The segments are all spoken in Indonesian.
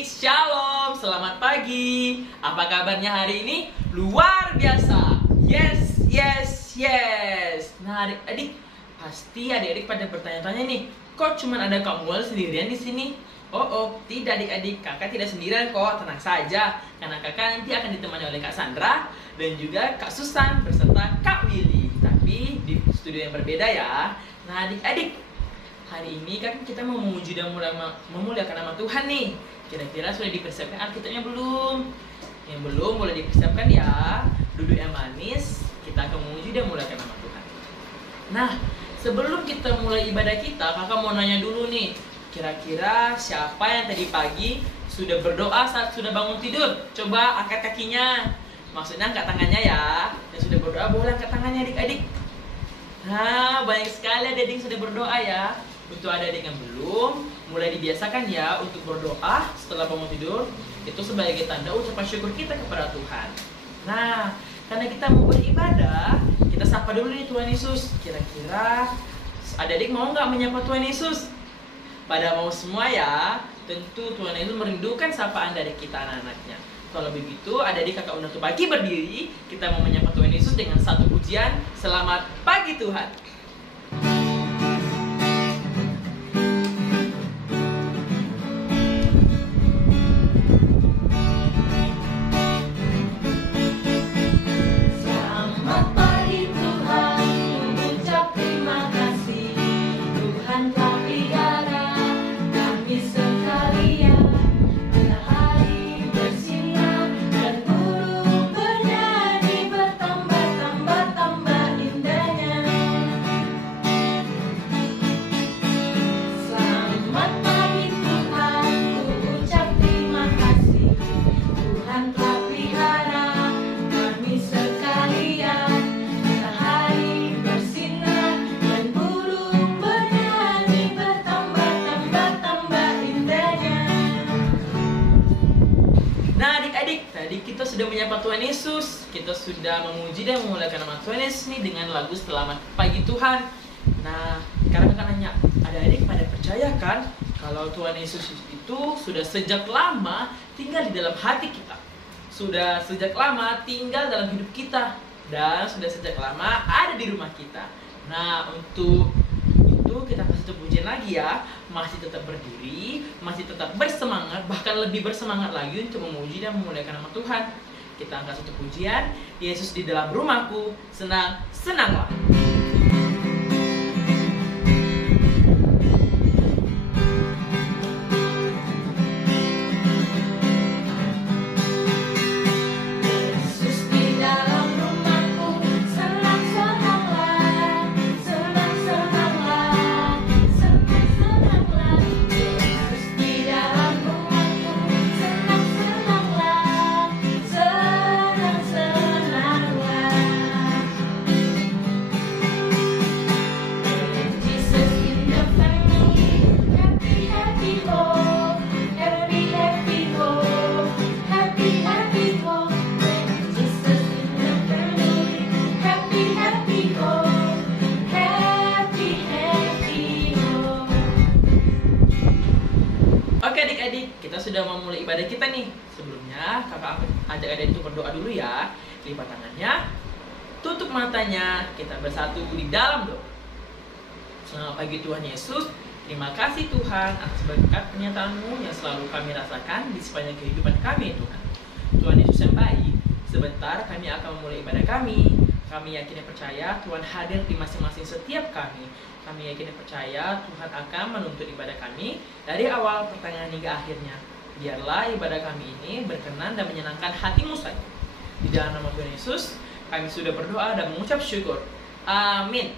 adik-adik, shalom, selamat pagi. Apa kabarnya hari ini? Luar biasa. Yes, yes, yes. Nah adik-adik, pasti adik-adik pada bertanya-tanya nih, kok cuman ada Kak Mual sendirian di sini? Oh, tidak adik-adik, kakak tidak sendirian kok, tenang saja. Karena kakak nanti akan ditemani oleh Kak Sandra dan juga Kak Susan beserta Kak Willy. Tapi di studio yang berbeda ya. Nah adik-adik, hari ini kan kita mau memuji dan memuliakan nama Tuhan nih. Kira-kira sudah dipersiapkan Alkitabnya belum? Yang belum boleh dipersiapkan ya. Duduk yang manis, kita akan memuji dan memuliakan nama Tuhan. Nah, sebelum kita mulai ibadah kita, kakak mau nanya dulu nih. Kira-kira siapa yang tadi pagi sudah berdoa saat sudah bangun tidur? Coba angkat kakinya. Maksudnya angkat tangannya ya. Yang sudah berdoa boleh angkat tangannya adik-adik. Nah, banyak sekali adik-adik sudah berdoa ya. Untuk adik-adik yang belum, mulai dibiasakan ya untuk berdoa setelah bangun tidur. Itu sebagai tanda ucapan syukur kita kepada Tuhan. Nah, karena kita mau beribadah, kita sapa dulu nih Tuhan Yesus. Kira-kira adik-adik mau nggak menyapa Tuhan Yesus? Pada mau semua ya. Tentu Tuhan Yesus merindukan sapaan dari kita anak-anaknya. Kalau begitu, adik-adik kakak undang untuk bagi berdiri. Kita mau menyapa Tuhan Yesus dengan satu pujian. Selamat pagi Tuhan. Kita sudah menyapa Tuhan Yesus, kita sudah memuji dan memuliakan nama Tuhan Yesus nih dengan lagu Selamat Pagi Tuhan. Nah, sekarang kakak nanya, adik-adik pada percaya kan kalau Tuhan Yesus itu sudah sejak lama tinggal di dalam hati kita, sudah sejak lama tinggal dalam hidup kita, dan sudah sejak lama ada di rumah kita. Nah, untuk itu kita kasih satu pujian lagi ya. Masih tetap berdiri, masih tetap bersemangat, bahkan lebih bersemangat lagi untuk memuji dan memuliakan nama Tuhan. Kita angkat satu pujian, Yesus di dalam rumahku, senang-senanglah. Oke adik-adik, kita sudah memulai ibadah kita nih. Sebelumnya kakak ajak adik itu berdoa dulu ya. Lipat tangannya, tutup matanya, kita bersatu di dalam doa. Selamat pagi Tuhan Yesus. Terima kasih Tuhan atas berkat penyertaan-Mu yang selalu kami rasakan di sepanjang kehidupan kami Tuhan. Tuhan Yesus yang baik, sebentar kami akan memulai ibadah kami. Kami yakin dan percaya Tuhan hadir di masing-masing setiap kami. Kami yakin dan percaya Tuhan akan menuntut ibadah kami dari awal pertengahan hingga akhirnya. Biarlah ibadah kami ini berkenan dan menyenangkan hati-Mu saja. Di dalam nama Tuhan Yesus, kami sudah berdoa dan mengucap syukur. Amin.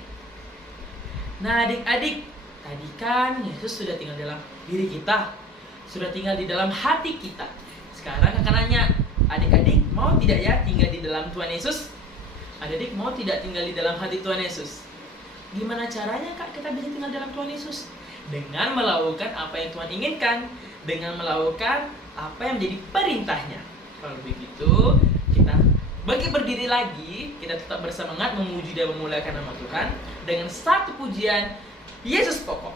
Nah adik-adik, tadi kan Yesus sudah tinggal dalam diri kita, sudah tinggal di dalam hati kita. Sekarang kakak nanya, adik-adik mau tidak ya tinggal di dalam Tuhan Yesus? Adik-adik mau tidak tinggal di dalam hati Tuhan Yesus? Gimana caranya kak kita bisa tinggal dalam Tuhan Yesus? Dengan melakukan apa yang Tuhan inginkan, dengan melakukan apa yang menjadi perintahnya. Kalau begitu, kita bagi berdiri lagi, kita tetap bersemangat memuji dan memuliakan nama Tuhan dengan satu pujian Yesus pokok.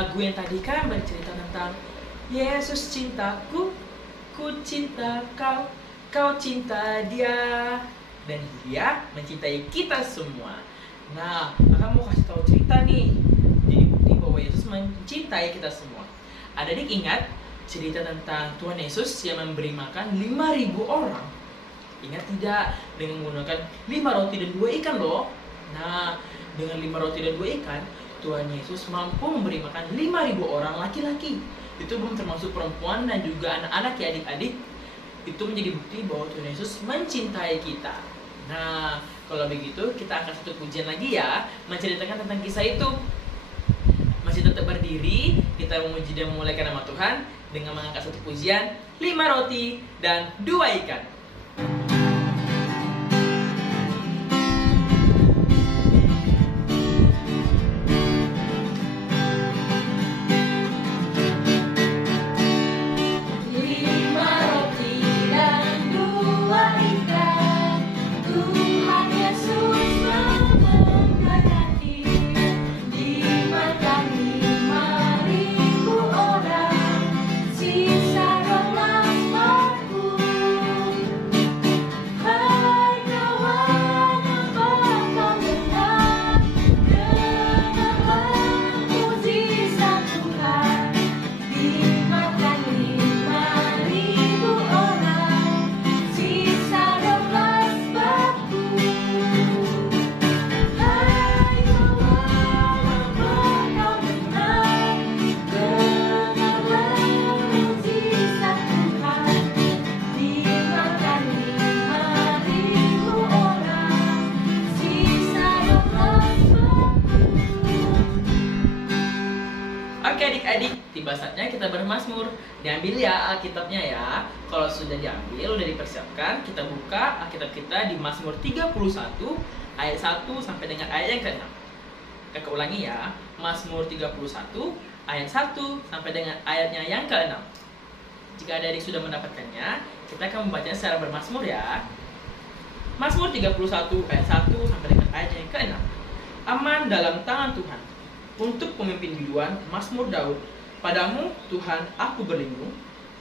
Lagu yang tadi kan bercerita tentang Yesus cintaku, ku cinta kau, kau cinta dia, dan dia mencintai kita semua. Nah, kakak mau kasih tahu cerita nih, jadi bukti bahwa Yesus mencintai kita semua. Adik ingat cerita tentang Tuhan Yesus yang memberi makan 5.000 orang? Ingat tidak? Dengan menggunakan 5 roti dan 2 ikan loh. Nah, dengan 5 roti dan 2 ikan, Tuhan Yesus mampu memberi makan 5.000 orang laki-laki. Itu belum termasuk perempuan dan juga anak-anak ya adik-adik. Itu menjadi bukti bahwa Tuhan Yesus mencintai kita. Nah, kalau begitu kita akan satu pujian lagi ya, menceritakan tentang kisah itu. Masih tetap berdiri, kita memuji dan memuliakan nama Tuhan dengan mengangkat satu pujian, 5 roti dan 2 ikan. Oke adik-adik, tiba saatnya kita bermazmur. Diambil ya Alkitabnya ya. Kalau sudah diambil, udah dipersiapkan, kita buka Alkitab kita di Mazmur 31 ayat 1 sampai dengan ayat yang ke-6. Kakak ulangi ya, Mazmur 31 ayat 1 sampai dengan ayatnya yang ke-6. Jika adik-adik sudah mendapatkannya, kita akan membacanya secara bermazmur ya. Mazmur 31 ayat 1 sampai dengan ayat yang ke-6. Aman dalam tangan Tuhan. Untuk pemimpin biduan, Mazmur Daud. Padamu, Tuhan, aku berlindung.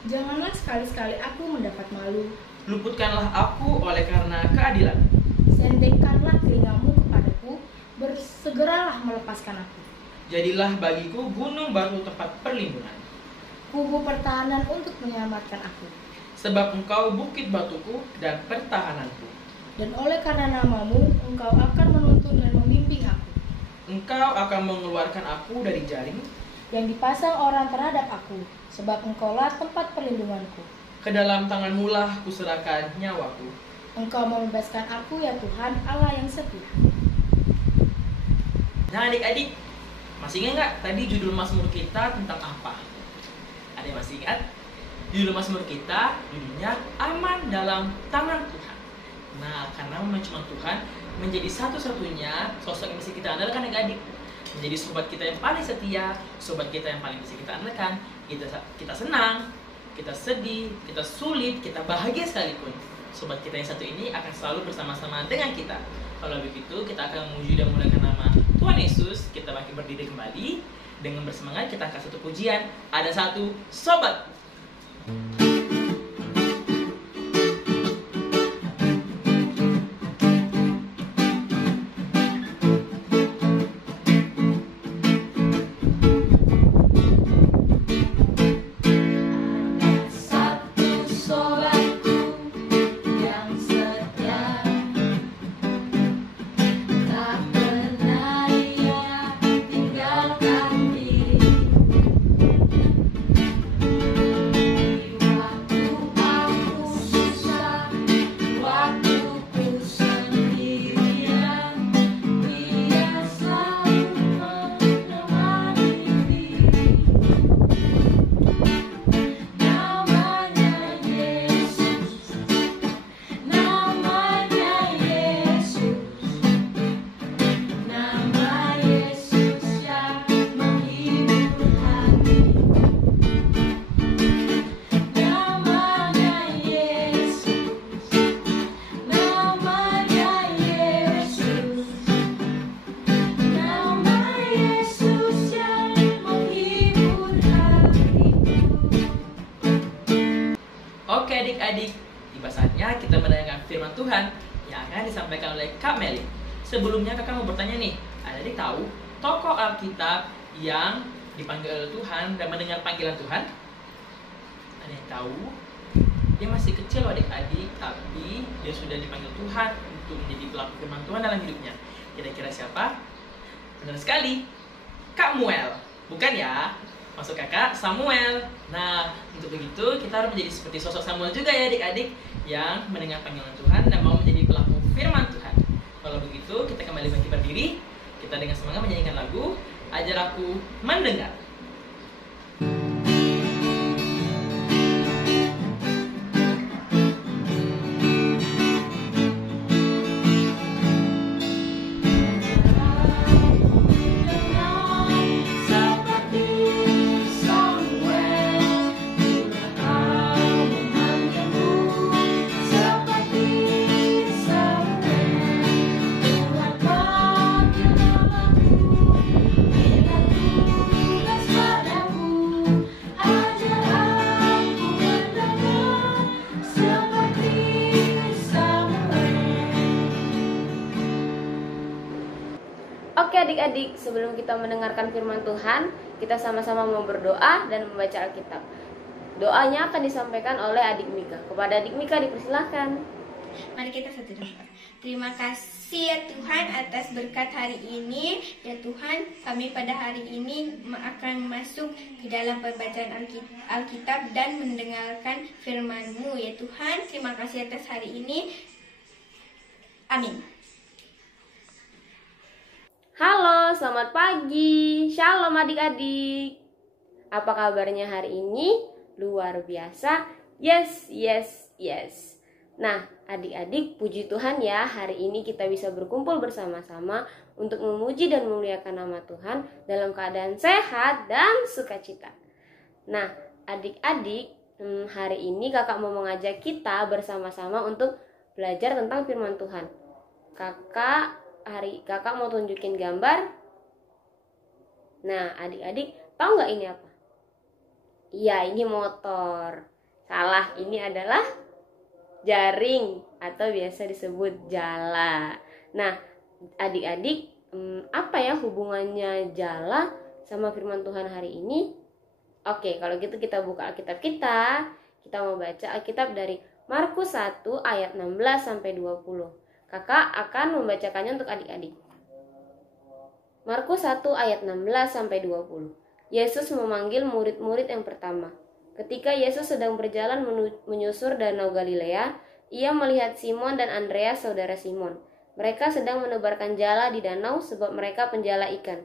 Janganlah sekali-sekali aku mendapat malu. Luputkanlah aku oleh karena keadilan. Sendekkanlah telingamu kepadaku, bersegeralah melepaskan aku. Jadilah bagiku gunung batu tempat perlindungan. Kubu pertahanan untuk menyelamatkan aku. Sebab engkau bukit batuku dan pertahananku. Dan oleh karena namamu, engkau akan menuntun dan membimbing aku. Engkau akan mengeluarkan aku dari jaring yang dipasang orang terhadap aku, sebab engkaulah tempat perlindunganku. Ke dalam tanganmu lah kuserahkan nyawaku. Engkau membebaskan aku ya Tuhan, Allah yang setia. Nah adik-adik, masih ingat nggak tadi judul Mazmur kita tentang apa? Ada yang masih ingat? Judul Mazmur kita judulnya Aman dalam Tangan Tuhan. Nah, karena memang cuma Tuhan menjadi satu-satunya sosok yang bisa kita andalkan adik-adik. Menjadi sobat kita yang paling setia, sobat kita yang paling bisa kita andalkan. Kita senang, kita sedih, kita sulit, kita bahagia sekalipun. Sobat kita yang satu ini akan selalu bersama-sama dengan kita. Kalau begitu, kita akan memuji dan memuliakan nama Tuhan Yesus. Kita bangkit berdiri kembali dengan bersemangat. Kita akan satu pujian. Ada satu sobat. adik-adik, tiba saatnya kita mendengarkan firman Tuhan yang akan disampaikan oleh Kak Meli. Sebelumnya kakak mau bertanya nih, adik-adik tahu tokoh Alkitab yang dipanggil oleh Tuhan dan mendengar panggilan Tuhan? Ada yang tahu? Dia masih kecil loh adik-adik, tapi dia sudah dipanggil Tuhan untuk menjadi pelaku firman Tuhan dalam hidupnya. Kira-kira siapa? Benar sekali, Kak Muel. Bukan ya? Maksud kakak Samuel. Nah, untuk begitu kita harus menjadi seperti sosok Samuel juga ya adik-adik, yang mendengar panggilan Tuhan dan mau menjadi pelaku firman Tuhan. Kalau begitu kita kembali bangkit berdiri, kita dengan semangat menyanyikan lagu Ajar Aku Mendengar. Oke adik-adik, sebelum kita mendengarkan firman Tuhan, kita sama-sama mau berdoa dan membaca Alkitab. Doanya akan disampaikan oleh adik Mika. Kepada adik Mika dipersilahkan. Mari kita satu doa. Terima kasih ya Tuhan atas berkat hari ini. Ya Tuhan, kami pada hari ini akan masuk ke dalam pembacaan Alkitab dan mendengarkan firman-Mu. Ya Tuhan, terima kasih atas hari ini. Amin. Halo, selamat pagi. Shalom adik-adik. Apa kabarnya hari ini? Luar biasa. Yes, yes, yes. Nah, adik-adik, puji Tuhan ya, hari ini kita bisa berkumpul bersama-sama untuk memuji dan memuliakan nama Tuhan dalam keadaan sehat dan sukacita. Nah, adik-adik, hari ini kakak mau mengajak kita bersama-sama untuk belajar tentang firman Tuhan. Kakak mau tunjukin gambar. Nah, adik-adik tahu nggak ini apa? Iya, ini motor. Salah, ini adalah jaring atau biasa disebut jala. Nah, adik-adik, apa ya hubungannya jala sama firman Tuhan hari ini? Oke, kalau gitu kita buka Alkitab kita. Kita mau baca Alkitab dari Markus 1 ayat 16 sampai 20. Kakak akan membacakannya untuk adik-adik. Markus 1 ayat 16 sampai 20. Yesus memanggil murid-murid yang pertama. Ketika Yesus sedang berjalan menyusur Danau Galilea, ia melihat Simon dan Andreas saudara Simon. Mereka sedang menebarkan jala di danau sebab mereka penjala ikan.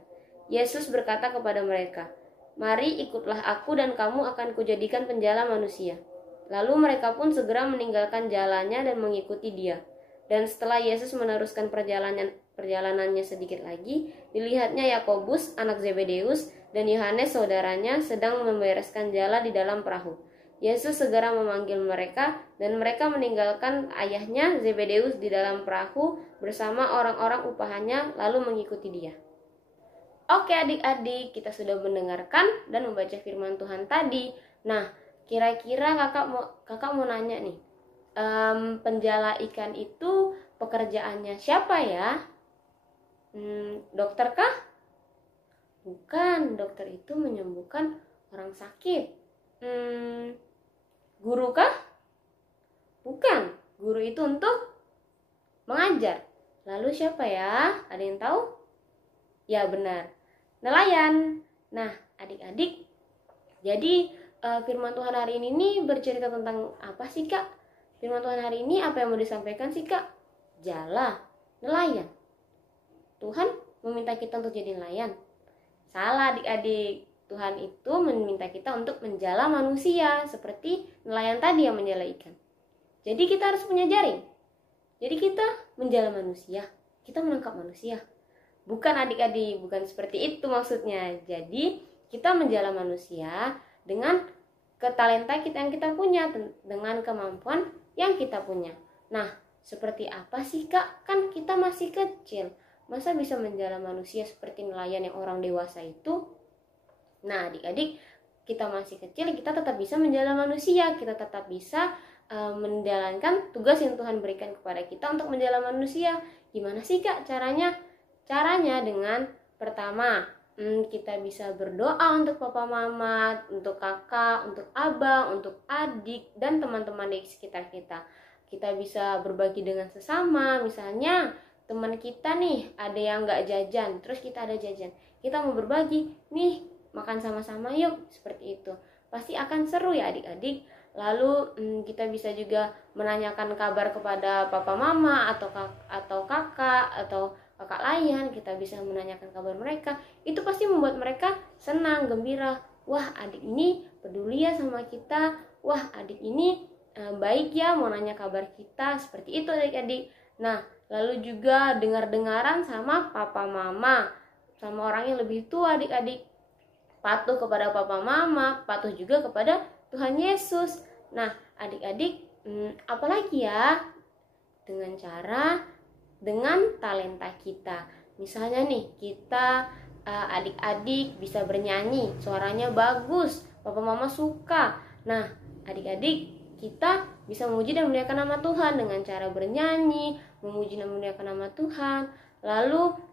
Yesus berkata kepada mereka, "Mari ikutlah aku dan kamu akan kujadikan penjala manusia." Lalu mereka pun segera meninggalkan jalannya dan mengikuti dia. Dan setelah Yesus meneruskan perjalanannya sedikit lagi, dilihatnya Yakobus, anak Zebedeus, dan Yohanes saudaranya sedang membereskan jala di dalam perahu. Yesus segera memanggil mereka, dan mereka meninggalkan ayahnya Zebedeus di dalam perahu bersama orang-orang upahannya, lalu mengikuti dia. Oke adik-adik, kita sudah mendengarkan dan membaca firman Tuhan tadi. Nah, kira-kira kakak mau nanya nih. Penjala ikan itu pekerjaannya siapa ya? Dokter kah? Bukan, dokter itu menyembuhkan orang sakit. Guru kah? Bukan, guru itu untuk mengajar. Lalu siapa ya? Ada yang tahu? Ya benar, nelayan. Nah adik-adik, jadi firman Tuhan hari ini nih bercerita tentang apa sih kak? Firman Tuhan hari ini apa yang mau disampaikan sih kak? Jala, nelayan. Tuhan meminta kita untuk jadi nelayan. Salah adik-adik. Tuhan itu meminta kita untuk menjala manusia seperti nelayan tadi yang menjala ikan. Jadi kita harus punya jaring. Jadi kita menjala manusia, kita menangkap manusia. Bukan adik-adik, bukan seperti itu maksudnya. Jadi kita menjala manusia dengan ketalenta kita yang kita punya, dengan kemampuan yang kita punya. Nah, seperti apa sih kak? Kan kita masih kecil. Masa bisa menjala manusia seperti nelayan yang orang dewasa itu? Nah adik-adik, kita masih kecil, kita tetap bisa menjala manusia. Kita tetap bisa menjalankan tugas yang Tuhan berikan kepada kita untuk menjadi manusia. Gimana sih Kak caranya? Caranya dengan pertama, kita bisa berdoa untuk papa mama, untuk kakak, untuk abang, untuk adik, dan teman-teman di sekitar kita. Kita bisa berbagi dengan sesama, misalnya teman kita nih ada yang nggak jajan, terus kita ada jajan, kita mau berbagi, nih makan sama-sama yuk, seperti itu. Pasti akan seru ya adik-adik. Lalu kita bisa juga menanyakan kabar kepada papa mama atau kakak atau kakak lain. Kita bisa menanyakan kabar mereka. Itu pasti membuat mereka senang, gembira. Wah, adik ini peduli ya sama kita. Wah, adik ini baik ya mau nanya kabar kita. Seperti itu adik-adik. Nah, lalu juga dengar-dengaran sama papa mama, sama orang yang lebih tua adik-adik. Patuh kepada papa mama, patuh juga kepada Tuhan Yesus. Nah, adik-adik, apalagi ya? Dengan talenta kita. Misalnya nih, kita adik-adik bisa bernyanyi, suaranya bagus, papa mama suka. Nah, adik-adik, kita bisa memuji dan memuliakan nama Tuhan dengan cara bernyanyi, memuji dan memuliakan nama Tuhan. Lalu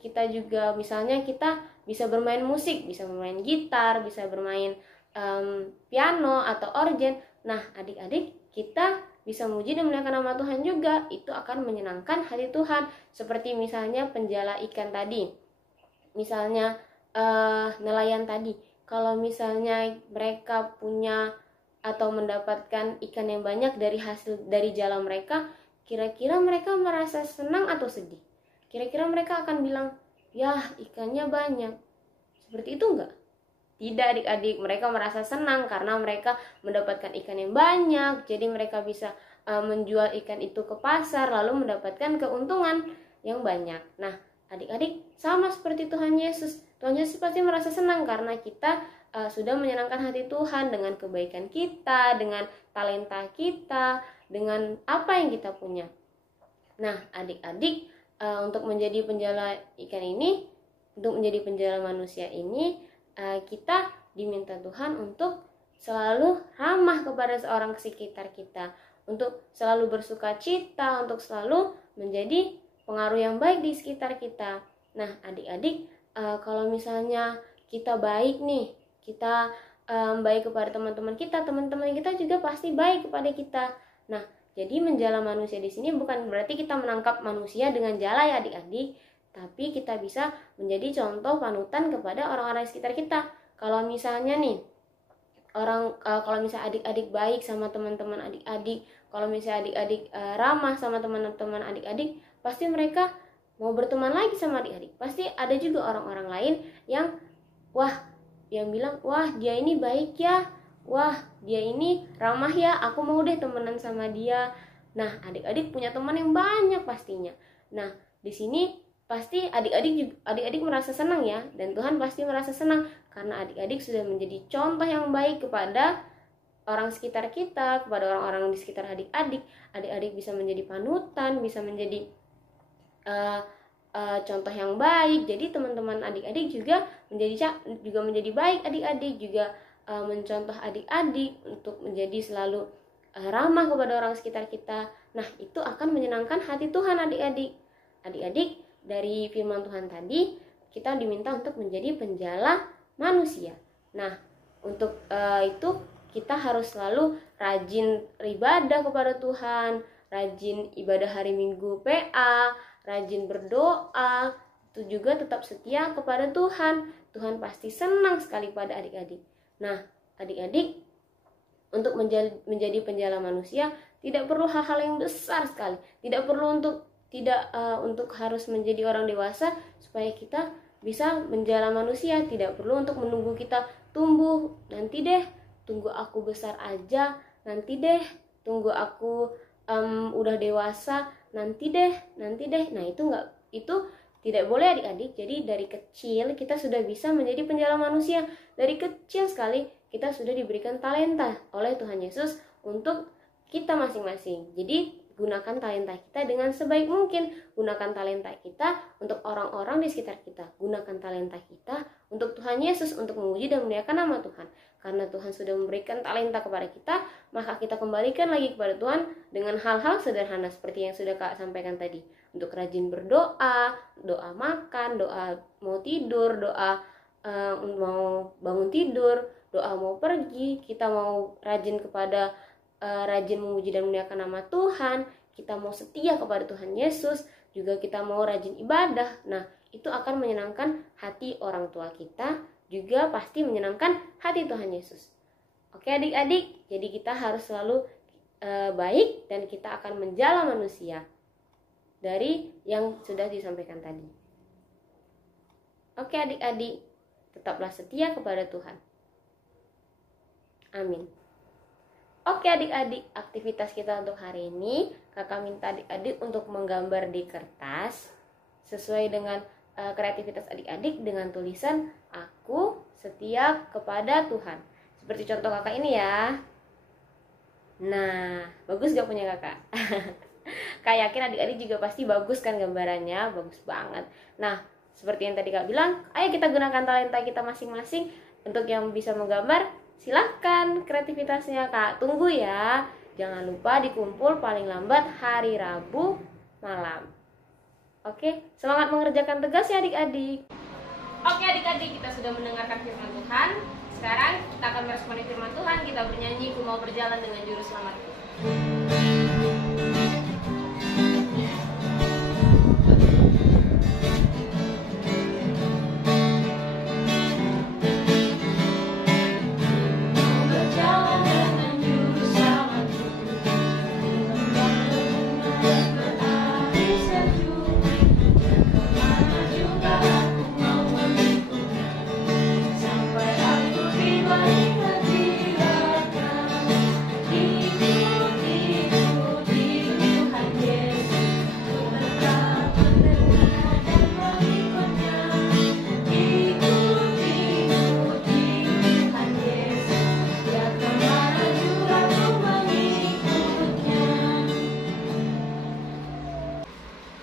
kita juga misalnya kita bisa bermain musik, bisa bermain gitar, bisa bermain piano atau organ. Nah, adik-adik, kita bisa memuji dan memuliakan nama Tuhan juga. Itu akan menyenangkan hati Tuhan. Seperti misalnya penjala ikan tadi, misalnya nelayan tadi. Kalau misalnya mereka punya atau mendapatkan ikan yang banyak dari jala mereka, kira-kira mereka merasa senang atau sedih? Kira-kira mereka akan bilang, ya ikannya banyak. Seperti itu enggak? Tidak adik-adik, mereka merasa senang karena mereka mendapatkan ikan yang banyak. Jadi mereka bisa menjual ikan itu ke pasar lalu mendapatkan keuntungan yang banyak. Nah, adik-adik, sama seperti Tuhan Yesus. Tuhan Yesus pasti merasa senang karena kita sudah menyenangkan hati Tuhan dengan kebaikan kita, dengan talenta kita, dengan apa yang kita punya. Nah, adik-adik, untuk menjadi penjala ikan ini, untuk menjadi penjala manusia ini, kita diminta Tuhan untuk selalu ramah kepada seorang sekitar kita, untuk selalu bersuka cita, untuk selalu menjadi pengaruh yang baik di sekitar kita. Nah, adik-adik, kalau misalnya kita baik nih, kita baik kepada teman-teman kita juga pasti baik kepada kita. Nah, jadi menjala manusia di sini bukan berarti kita menangkap manusia dengan jala ya adik-adik, tapi kita bisa menjadi contoh panutan kepada orang-orang di sekitar kita. Kalau misalnya nih, kalau misalnya adik-adik baik sama teman-teman adik-adik, kalau misalnya adik-adik ramah sama teman-teman adik-adik, pasti mereka mau berteman lagi sama adik-adik. Pasti ada juga orang-orang lain yang bilang, wah dia ini baik ya, wah dia ini ramah ya, aku mau deh temenan sama dia. Nah, adik-adik punya teman yang banyak pastinya. Nah, di sini pasti adik-adik merasa senang ya, dan Tuhan pasti merasa senang karena adik-adik sudah menjadi contoh yang baik kepada orang sekitar kita, kepada orang-orang di sekitar adik-adik. Adik-adik bisa menjadi panutan, bisa menjadi contoh yang baik. Jadi teman-teman adik-adik juga menjadi baik, adik-adik juga mencontoh adik-adik untuk menjadi selalu ramah kepada orang sekitar kita. Nah, itu akan menyenangkan hati Tuhan adik-adik. Adik-adik, dari firman Tuhan tadi kita diminta untuk menjadi penjala manusia. Nah, untuk itu kita harus selalu rajin ibadah kepada Tuhan, rajin ibadah hari Minggu PA, rajin berdoa, itu juga tetap setia kepada Tuhan. Tuhan pasti senang sekali pada adik-adik. Nah, adik-adik, untuk menjadi penjala manusia tidak perlu hal-hal yang besar sekali. Tidak perlu untuk harus menjadi orang dewasa supaya kita bisa menjala manusia. Tidak perlu untuk menunggu kita tumbuh, nanti deh tunggu aku besar aja, nanti deh tunggu aku udah dewasa, nanti deh. Nah, itu tidak boleh adik-adik. Jadi dari kecil kita sudah bisa menjadi penjala manusia. Dari kecil sekali kita sudah diberikan talenta oleh Tuhan Yesus untuk kita masing-masing. Jadi gunakan talenta kita dengan sebaik mungkin. Gunakan talenta kita untuk orang-orang di sekitar kita. Gunakan talenta kita untuk Tuhan Yesus, untuk memuji dan memuliakan nama Tuhan. Karena Tuhan sudah memberikan talenta kepada kita, maka kita kembalikan lagi kepada Tuhan dengan hal-hal sederhana seperti yang sudah Kak sampaikan tadi. Untuk rajin berdoa, doa makan, doa mau tidur, doa mau bangun tidur, doa mau pergi, kita mau rajin kepada rajin memuji dan memuliakan nama Tuhan, kita mau setia kepada Tuhan Yesus, juga kita mau rajin ibadah. Nah, itu akan menyenangkan hati orang tua kita, juga pasti menyenangkan hati Tuhan Yesus. Oke adik-adik, jadi kita harus selalu baik dan kita akan menjala manusia dari yang sudah disampaikan tadi. Oke adik-adik, tetaplah setia kepada Tuhan. Amin. Oke adik-adik, aktivitas kita untuk hari ini, kakak minta adik-adik untuk menggambar di kertas sesuai dengan kreativitas adik-adik dengan tulisan aku setia kepada Tuhan. Seperti contoh kakak ini ya. Nah, bagus gak punya kakak? Kak yakin adik-adik juga pasti bagus kan gambarannya, bagus banget. Nah, seperti yang tadi kak bilang, ayo kita gunakan talenta kita masing-masing. Untuk yang bisa menggambar, silahkan kreativitasnya kak, tunggu ya. Jangan lupa dikumpul paling lambat hari Rabu malam. Oke, semangat mengerjakan tugas ya adik-adik. Oke adik-adik, kita sudah mendengarkan firman Tuhan. Sekarang kita akan meresponi firman Tuhan. Kita bernyanyi Ku Mau Berjalan dengan Juru Selamatku.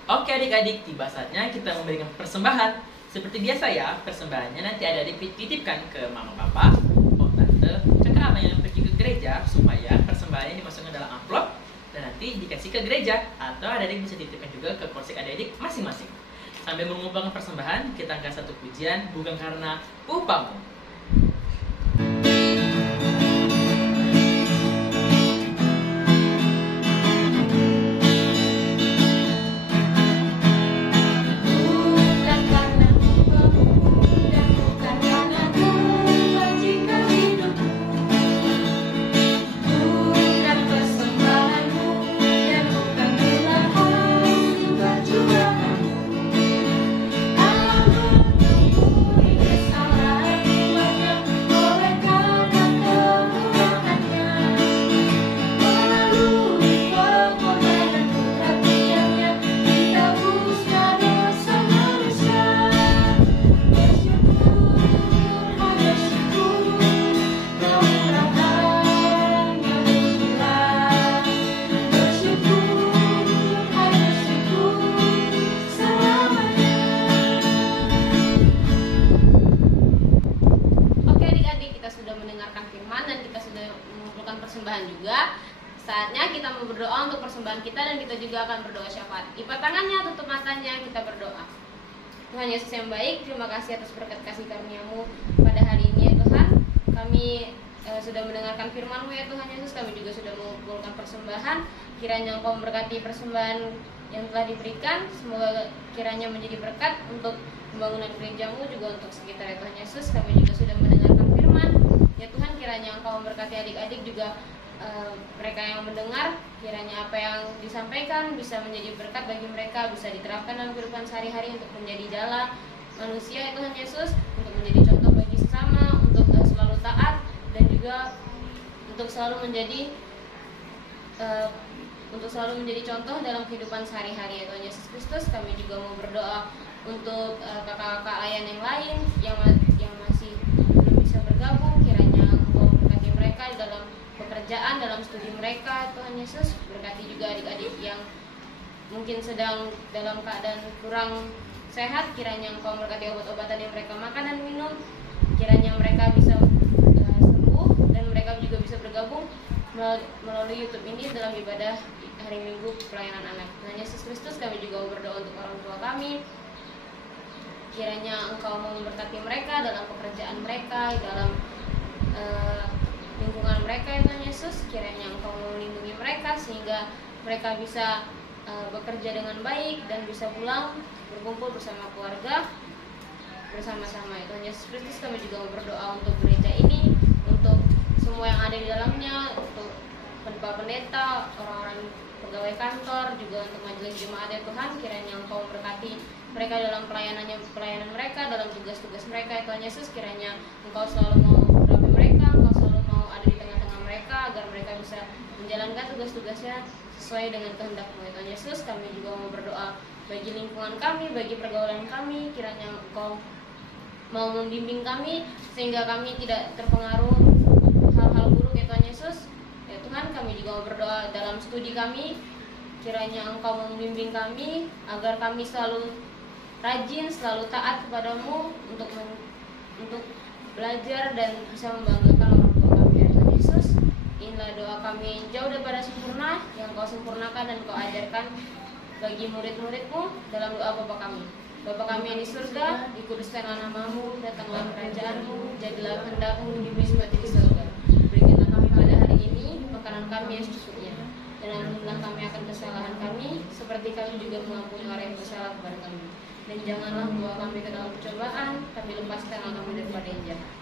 Oke adik-adik, tiba saatnya kita memberikan persembahan. Seperti biasa ya, persembahannya nanti adik-adik titipkan ke mama papa, om tante, kakak abang yang pergi ke gereja, supaya persembahannya dimasukkan dalam amplop dan nanti dikasih ke gereja. Atau adik-adik bisa titipkan juga ke polsek adik-adik masing-masing. Sambil mengumpulkan persembahan, kita angkat satu pujian, bukan karena upamu. Juga saatnya kita mau berdoa untuk persembahan kita dan kita juga akan berdoa syafaat. Lipat tangannya, tutup matanya, kita berdoa. Tuhan Yesus yang baik, terima kasih atas berkat kasih karunia-Mu pada hari ini ya Tuhan. Kami sudah mendengarkan firman-Mu ya Tuhan Yesus, kami juga sudah mengumpulkan persembahan. Kiranya Engkau memberkati persembahan yang telah diberikan, semoga kiranya menjadi berkat untuk pembangunan gereja-Mu, juga untuk sekitar ya Tuhan Yesus. Kami juga sudah mendengarkan firman ya Tuhan, kiranya Engkau memberkati adik-adik juga mereka yang mendengar, kiranya apa yang disampaikan bisa menjadi berkat bagi mereka, bisa diterapkan dalam kehidupan sehari-hari untuk menjadi jala manusia ya Tuhan Yesus, untuk menjadi contoh bagi sesama, untuk selalu taat dan juga untuk selalu menjadi contoh dalam kehidupan sehari-hari ya Tuhan Yesus Kristus. Kami juga mau berdoa untuk kakak-kakak layan yang lain yang masih belum bisa bergabung, kiranya Engkau memberkati mereka dalam pekerjaan, dalam studi mereka Tuhan Yesus. memberkati juga adik-adik yang mungkin sedang dalam keadaan kurang sehat. Kiranya Engkau memberkati obat-obatan yang mereka makan dan minum. Kiranya mereka bisa sembuh dan mereka juga bisa bergabung melalui YouTube ini dalam ibadah hari Minggu pelayanan anak. Tuhan Yesus Kristus, kami juga berdoa untuk orang tua kami. Kiranya Engkau memberkati mereka dalam pekerjaan mereka, dalam lingkungan mereka ya Tuhan Yesus. Kiranya Engkau melindungi mereka sehingga mereka bisa bekerja dengan baik dan bisa pulang berkumpul bersama keluarga bersama-sama ya Tuhan Yesus Kristus. Kami juga berdoa untuk gereja ini, untuk semua yang ada di dalamnya, untuk pendeta, orang-orang pegawai kantor, juga untuk majelis jemaat ya Tuhan. Kiranya Engkau memberkati mereka dalam pelayanan mereka, dalam tugas-tugas mereka ya Tuhan Yesus. Kiranya Engkau selalu mau merapi mereka, Engkau selalu mau ada di tengah-tengah mereka, agar mereka bisa menjalankan tugas-tugasnya sesuai dengan kehendak-Mu ya Tuhan Yesus. Kami juga mau berdoa bagi lingkungan kami, bagi pergaulan kami. Kiranya Engkau mau membimbing kami sehingga kami tidak terpengaruh hal-hal buruk ya Tuhan Yesus. Ya Tuhan, kami juga mau berdoa dalam studi kami. Kiranya Engkau membimbing kami agar kami selalu rajin, selalu taat kepadamu untuk belajar dan bisa membanggakan orang tua kami ya Tuhan Yesus. Inilah doa kami yang jauh daripada sempurna, yang Kau sempurnakan dan Kau ajarkan bagi murid-murid-Mu dalam doa Bapa kami. Bapa kami yang di surga, dikuduskanlah nama-Mu, datanglah kerajaan-Mu, jadilah kehendak-Mu di bumi seperti di surga. Berikanlah kami pada hari ini makanan kami yang secukupnya, dan ampunilah kami akan kesalahan kami, seperti kami juga mengampuni orang yang bersalah kepada kami. Dan janganlah membawa kami ke dalam percobaan, tapi lepaskanlah kami daripada yang jahat.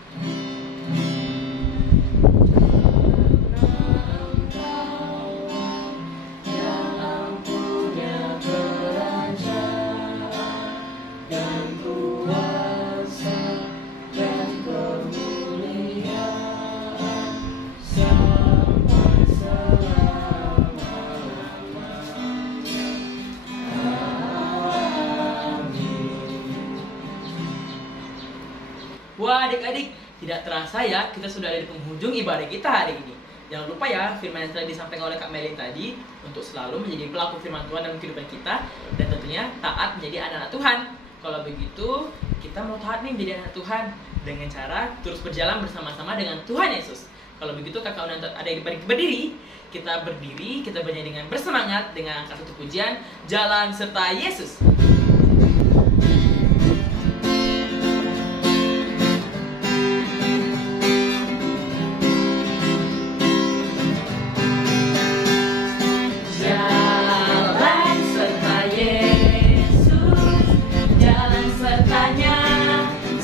Wah adik-adik, tidak terasa ya kita sudah ada di penghujung ibadah kita hari ini. Jangan lupa ya firman yang telah disampaikan oleh Kak Melin tadi, untuk selalu menjadi pelaku firman Tuhan dalam kehidupan kita, dan tentunya taat menjadi anak-anak Tuhan. Kalau begitu kita mau taat nih menjadi anak Tuhan dengan cara terus berjalan bersama-sama dengan Tuhan Yesus. Kalau begitu kakak undang ada yang berdiri, kita berdiri, kita bernyanyi dengan bersemangat dengan angkat satu pujian, Jalan Serta Yesus.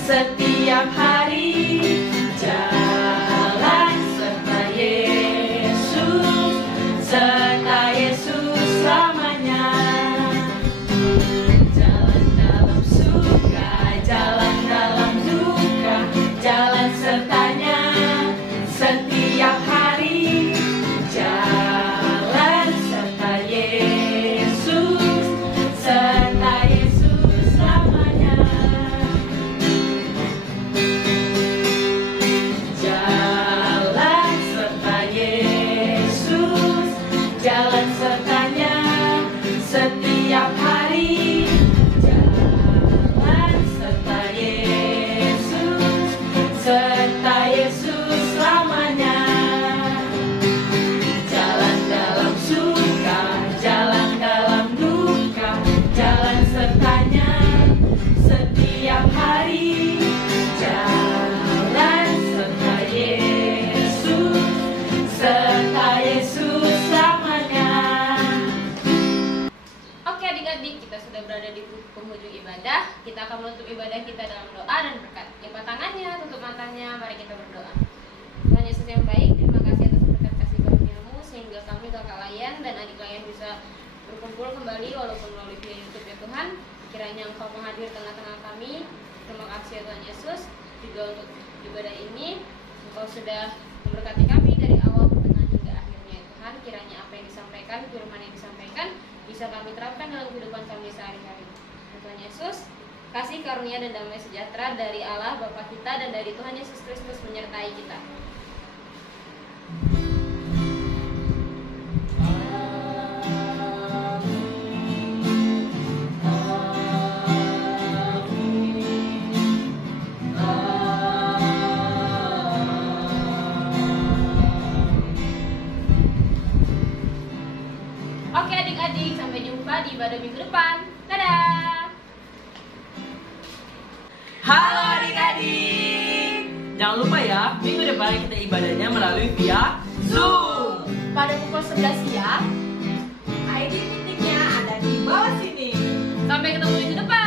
Setiap hari jalan serta Yesus, serta Yesus selamanya. Jalan dalam suka, jalan dalam duka, jalan sertanya setiap hari. Jalan serta Yesus, serta Yesus selamanya. Jalan sertanya setiap hari. Jalan serta Yesus, serta Yesus selamanya. Jalan dalam suka, jalan dalam duka, jalan sertanya setiap hari. Jalan serta Yesus, serta Yesus selamanya. Oke adik-adik, kita sudah berada di penghujung ibadah. Kita akan menutup ibadah kita dalam doa dan berkat. Lipat tangannya, tutup matanya, mari kita berdoa. Tuhan Yesus yang baik, terima kasih atas berkat kasih karunia-Mu sehingga kami kakak layan dan adik layan bisa berkumpul kembali walaupun melalui via YouTube ya Tuhan. Kiranya Engkau menghadir tengah-tengah kami. Terima kasih ya Tuhan Yesus. Juga untuk ibadah ini Engkau sudah memberkati kami dari awal, pertengahan hingga akhirnya ya Tuhan. Kiranya apa yang disampaikan, firman yang disampaikan bisa kami terapkan dalam kehidupan kami sehari-hari. Tuhan Yesus, kasih karunia dan damai sejahtera dari Allah Bapa kita dan dari Tuhan Yesus Kristus menyertai kita. Oke adik-adik, sampai jumpa di ibadah minggu depan. Dadah. Halo adik-adik. Jangan lupa ya, minggu depan kita ibadahnya melalui via Zoom. Pada pukul 11 siang. ID titiknya ada di bawah sini. Sampai ketemu minggu depan.